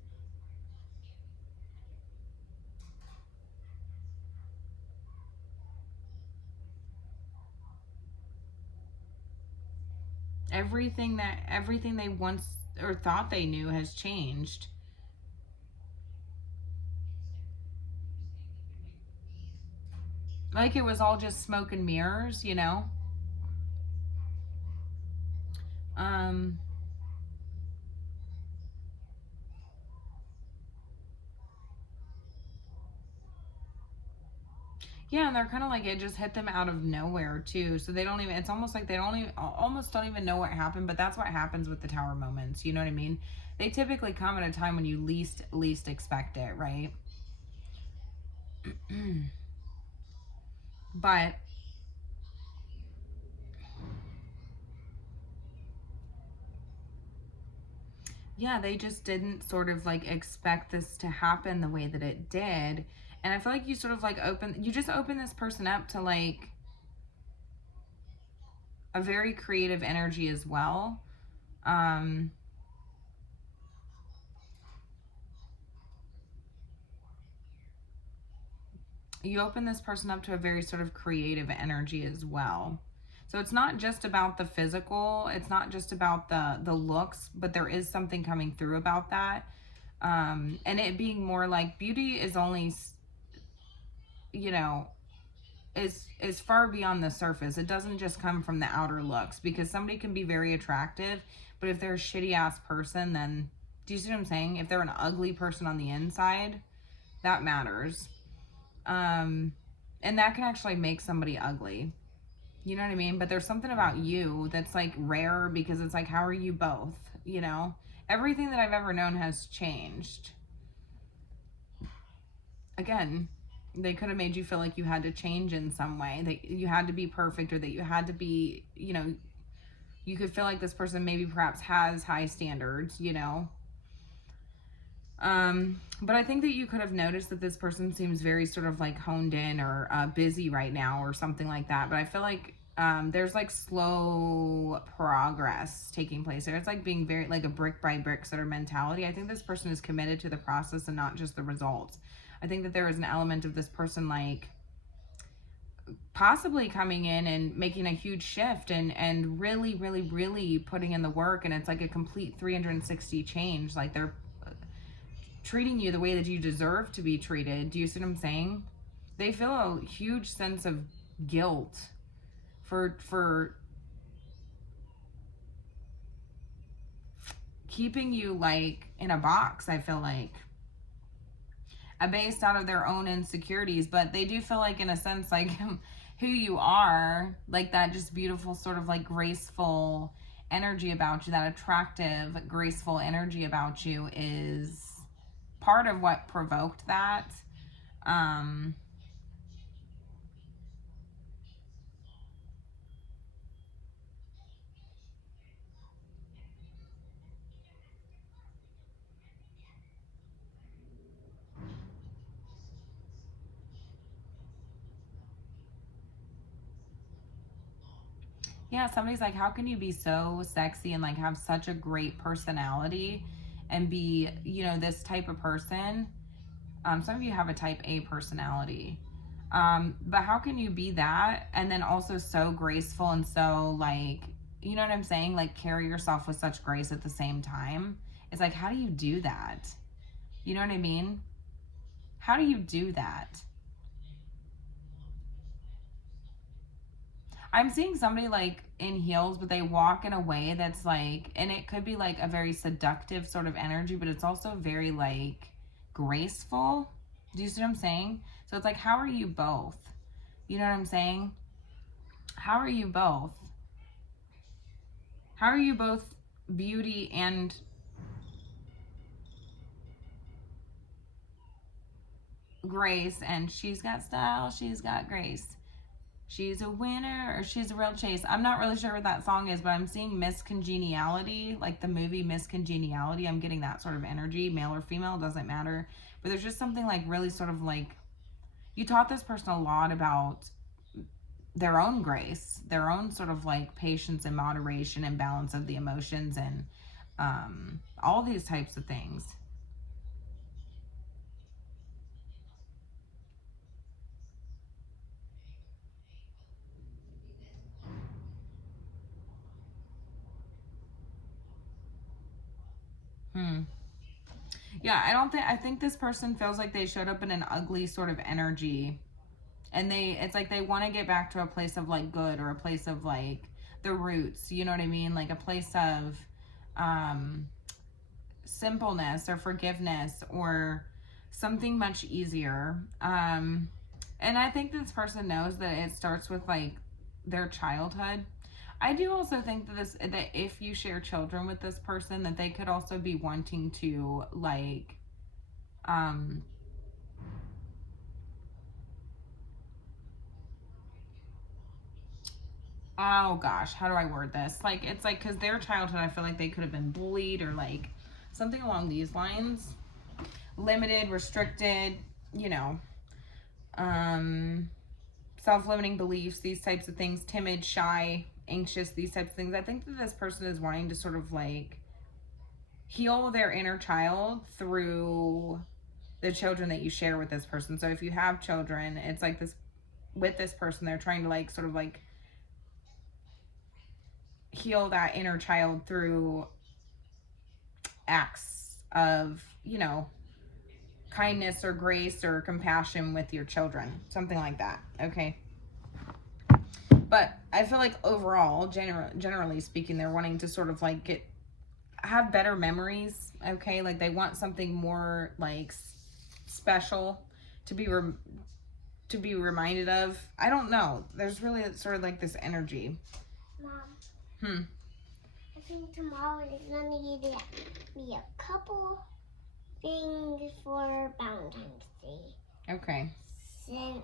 Everything they once or thought they knew has changed. Like it was all just smoke and mirrors, you know? Um yeah, and they're kind of like it just hit them out of nowhere too. So they don't even it's almost like they don't even almost don't even know what happened, but that's what happens with the tower moments, you know what I mean? They typically come at a time when you least expect it, right? But yeah, they just didn't sort of like expect this to happen the way that it did. And I feel like you sort of like you just open this person up to like a very creative energy as well. Um, you open this person up to a very sort of creative energy as well. So it's not just about the physical, it's not just about the looks, but there is something coming through about that. And it being more like beauty is only, you know, is far beyond the surface. It doesn't just come from the outer looks because somebody can be very attractive, but if they're a shitty ass person, then do you see what I'm saying? If they're an ugly person on the inside, that matters. Um, and that can actually make somebody ugly. You know what I mean? But there's something about you that's like rare because it's like, how are you both? You know, everything that I've ever known has changed. Again, they could have made you feel like you had to change in some way, that you had to be perfect, or that you had to be, you know, you could feel like this person maybe perhaps has high standards, you know. But I think that you could have noticed that this person seems very sort of like honed in or busy right now or something like that. But I feel like there's like slow progress taking place there. It's like being very like a brick by brick sort of mentality. I think this person is committed to the process and not just the results. I think that there is an element of this person like possibly coming in and making a huge shift and really putting in the work, and it's like a complete 360 change. Like they're treating you the way that you deserve to be treated. Do you see what I'm saying? They feel a huge sense of guilt for keeping you like in a box. I feel like based out of their own insecurities, but they do feel like in a sense like who you are, like that just beautiful sort of like graceful energy about you, that attractive graceful energy about you is part of what provoked that. um Yeah, somebody's like, how can you be so sexy and like have such a great personality and be, you know, this type of person? Some of you have a type A personality. But how can you be that and then also so graceful and so like, you know what I'm saying? Like carry yourself with such grace at the same time. It's like, how do you do that? You know what I mean? How do you do that? I'm seeing somebody like in heels, but they walk in a way that's like, and it could be like a very seductive sort of energy, but it's also very like graceful. Do you see what I'm saying? So it's like, how are you both? You know what I'm saying? How are you both? How are you both beauty and grace? And she's got style, she's got grace. She's a winner or she's a real chase. I'm not really sure what that song is, but I'm seeing Miss Congeniality, like the movie Miss Congeniality. I'm getting that sort of energy, male or female, doesn't matter. But there's just something like really sort of like, you taught this person a lot about their own grace, their own sort of like patience and moderation and balance of the emotions and all these types of things. Yeah, I think this person feels like they showed up in an ugly sort of energy. And it's like they want to get back to a place of like good or a place of like the roots, you know what I mean? Like a place of um, simpleness or forgiveness or something much easier. And I think this person knows that it starts with like their childhood. I do also think that if you share children with this person, that they could also be wanting to like um oh gosh, how do I word this? Like it's like because their childhood, I feel like they could have been bullied or like something along these lines, limited, restricted, you know, um, self-limiting beliefs, these types of things, timid, shy, anxious, these types of things. I think that this person is wanting to sort of like heal their inner child through the children that you share with this person. So if you have children, it's like this with this person, they're trying to like sort of like heal that inner child through acts of, you know, kindness or grace or compassion with your children, something like that. Okay. But I feel like overall, generally speaking, they're wanting to sort of like have better memories. Okay. Like they want something more like special to be reminded of. I don't know. There's really sort of like this energy. Mom. I think tomorrow is gonna get me a couple things for Valentine's Day. Okay. Since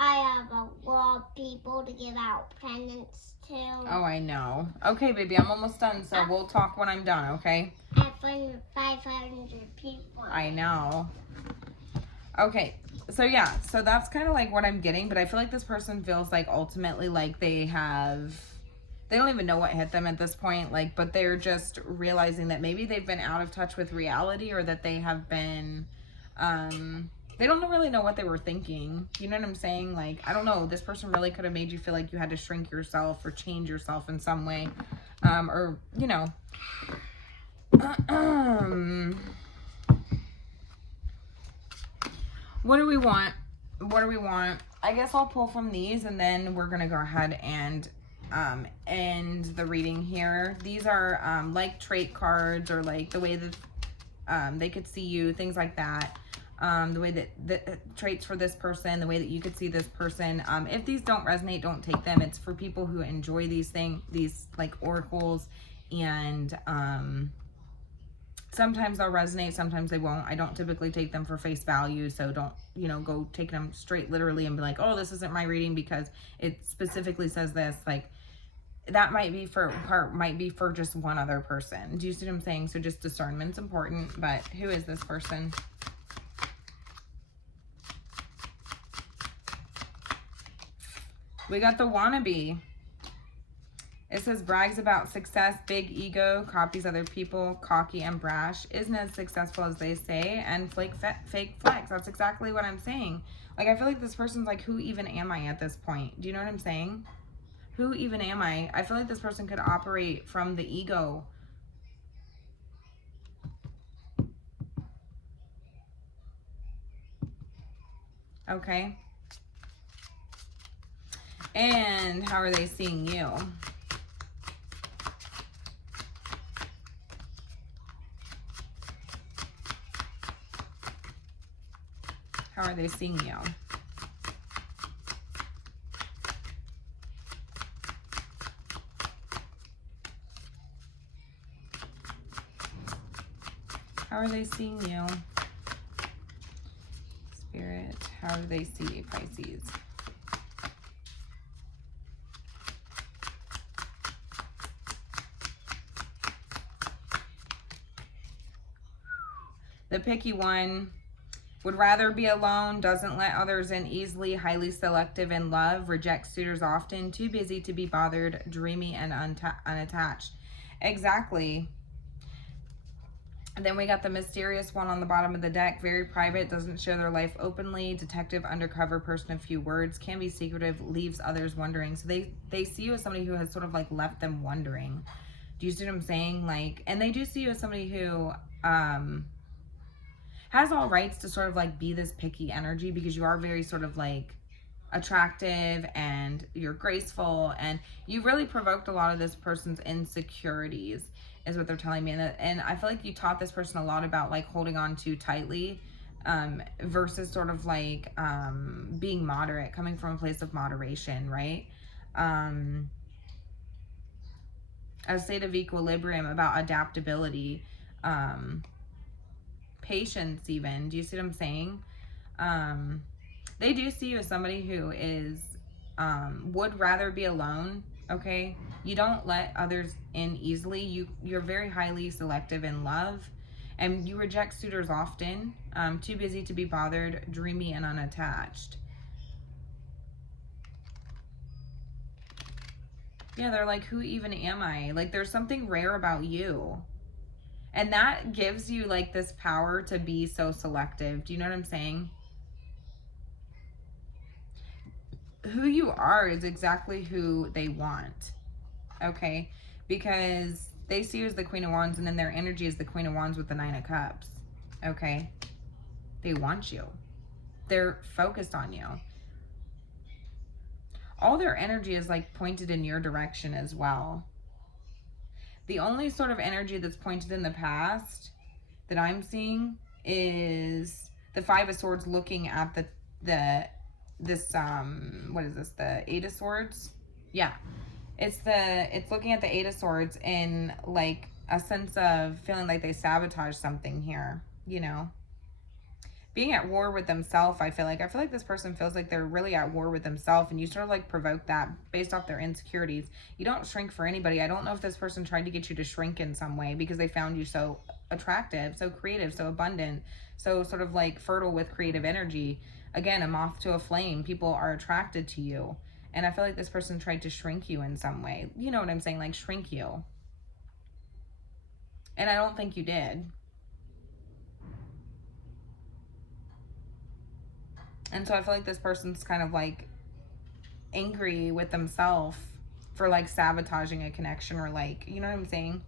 I have a lot of people to give out presents to. Oh, I know. Okay, baby, I'm almost done, so we'll talk when I'm done, okay? I have 500 people. I know. Okay, so yeah, so that's kind of like what I'm getting, but I feel like this person feels like ultimately like they don't even know what hit them at this point, like, but they're just realizing that maybe they've been out of touch with reality or that they have been, they don't really know what they were thinking. You know what I'm saying? Like, I don't know. This person really could have made you feel like you had to shrink yourself or change yourself in some way. Or, you know. What do we want? What do we want? I guess I'll pull from these and then we're going to go ahead and end the reading here. These are like trait cards or like the way that they could see you, things like that. The way that the traits for this person, the way that you could see this person. If these don't resonate, don't take them. It's for people who enjoy these things, these like oracles, and sometimes they'll resonate, sometimes they won't. I don't typically take them for face value, so don't, you know, go take them straight literally and be like, oh, this isn't my reading because it specifically says this. Like, that might be for just one other person. Do you see what I'm saying? So just discernment's important. But who is this person? We got the wannabe. It says brags about success, big ego, copies other people, cocky and brash, isn't as successful as they say, and fake flex. That's exactly what I'm saying. Like, I feel like this person's like, who even am I at this point? Do you know what I'm saying? Who even am I? I feel like this person could operate from the ego. Okay. And how are they seeing you? How are they seeing you? How are they seeing you? Spirit, how do they see you, Pisces? The picky one would rather be alone, doesn't let others in easily, highly selective in love, rejects suitors often, too busy to be bothered, dreamy and unattached. Exactly. And then we got the mysterious one on the bottom of the deck, very private, doesn't share their life openly, detective, undercover, person of few words, can be secretive, leaves others wondering. So they see you as somebody who has sort of like left them wondering. Do you see what I'm saying? Like, and they do see you as somebody who has all rights to sort of like be this picky energy, because you are very sort of like attractive and you're graceful, and you really provoked a lot of this person's insecurities, is what they're telling me. And I feel like you taught this person a lot about like holding on too tightly, versus sort of like being moderate, coming from a place of moderation, right? A state of equilibrium, about adaptability, patience even. Do you see what I'm saying? They do see you as somebody who is would rather be alone. Okay, you don't let others in easily. You're very highly selective in love, and you reject suitors often. Too busy to be bothered, dreamy and unattached. Yeah, they're like, who even am I? Like, there's something rare about you. And that gives you like this power to be so selective. Do you know what I'm saying? Who you are is exactly who they want. Okay? Because they see you as the Queen of Wands, and then their energy is the Queen of Wands with the Nine of Cups. Okay? They want you. They're focused on you. All their energy is like pointed in your direction as well. The only sort of energy that's pointed in the past that I'm seeing is the Five of Swords looking at this what is this, the Eight of Swords? Yeah, it's looking at the Eight of Swords in like a sense of feeling like they sabotage something here, you know, being at war with themselves. I feel like this person feels like they're really at war with themselves, and you sort of like provoke that based off their insecurities. You don't shrink for anybody. I don't know if this person tried to get you to shrink in some way because they found you so attractive, so creative, so abundant, so sort of like fertile with creative energy. Again, a moth to a flame. People are attracted to you. And I feel like this person tried to shrink you in some way. You know what I'm saying? Like shrink you. And I don't think you did. And so I feel like this person's kind of like angry with themselves for like sabotaging a connection, or like, you know what I'm saying?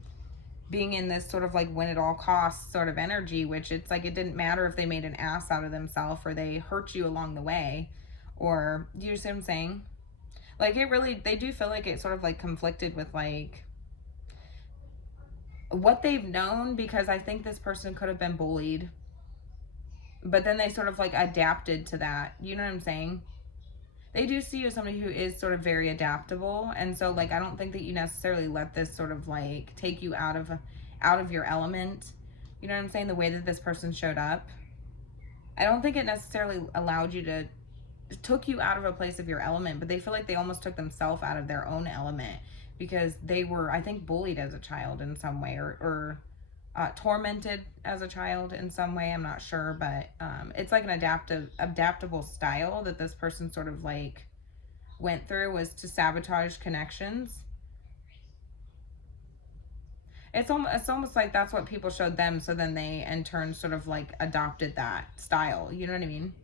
Being in this sort of like win at all costs sort of energy, which it's like it didn't matter if they made an ass out of themselves or they hurt you along the way. Or, do you see what I'm saying? Like it really, they do feel like it sort of like conflicted with like what they've known, because I think this person could have been bullied, but then they sort of like adapted to that. You know what I'm saying? They do see you as somebody who is sort of very adaptable, and so like I don't think that you necessarily let this sort of like take you out of your element. You know what I'm saying? The way that this person showed up, I don't think it necessarily allowed you to took you out of a place of your element, but they feel like they almost took themselves out of their own element, because they were, I think, bullied as a child in some way, or tormented as a child in some way. I'm not sure, but it's like an adaptable style that this person sort of like went through was to sabotage connections. It's almost like that's what people showed them, so then they in turn sort of like adopted that style. You know what I mean?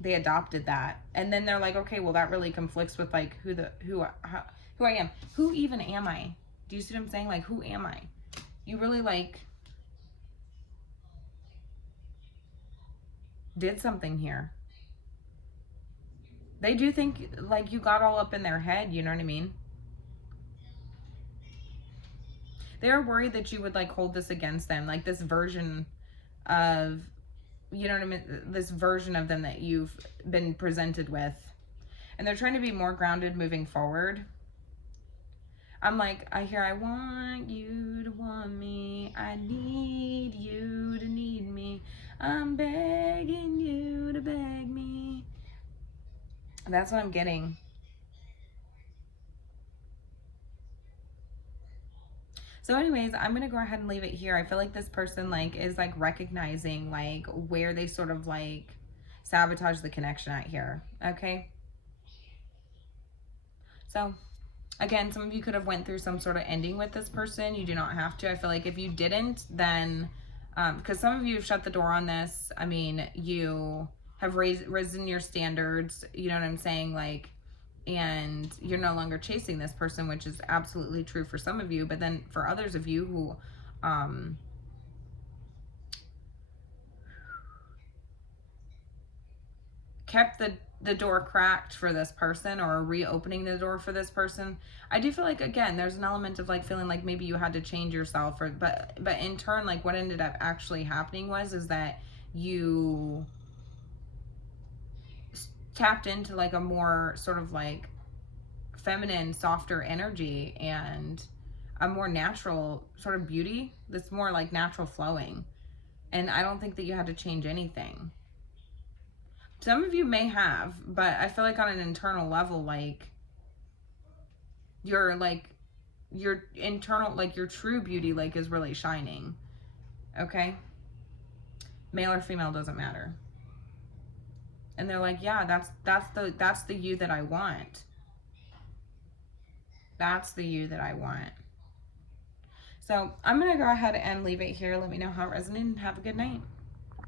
They adopted that, and then they're like, okay, well that really conflicts with like who I am. Who even am I? Do you see what I'm saying? Like, who am I? You really like did something here. They do think like you got all up in their head. You know what I mean? They're worried that you would like hold this against them, like this version of, you know what I mean, this version of them that you've been presented with, and they're trying to be more grounded moving forward. I'm like, I want you to want me, I need you to need me, I'm begging you to beg me. That's what I'm getting. So anyways, I'm going to go ahead and leave it here. I feel like this person like is like recognizing like where they sort of like sabotage the connection at here. Okay. So again, some of you could have went through some sort of ending with this person. You do not have to. I feel like if you didn't, then because some of you have shut the door on this. I mean, you have risen your standards. You know what I'm saying? Like, and you're no longer chasing this person, which is absolutely true for some of you. But then for others of you who kept the door cracked for this person, or reopening the door for this person, I do feel like, again, there's an element of like feeling like maybe you had to change yourself, or but in turn, like what ended up actually happening is that you tapped into like a more sort of like feminine, softer energy, and a more natural sort of beauty that's more like natural flowing. And I don't think that you had to change anything. Some of you may have, but I feel like on an internal level, like your internal, like your true beauty, like is really shining. Okay? Male or female doesn't matter. And they're like, yeah, that's the you that I want. That's the you that I want. So I'm going to go ahead and leave it here. Let me know how it resonated, and have a good night.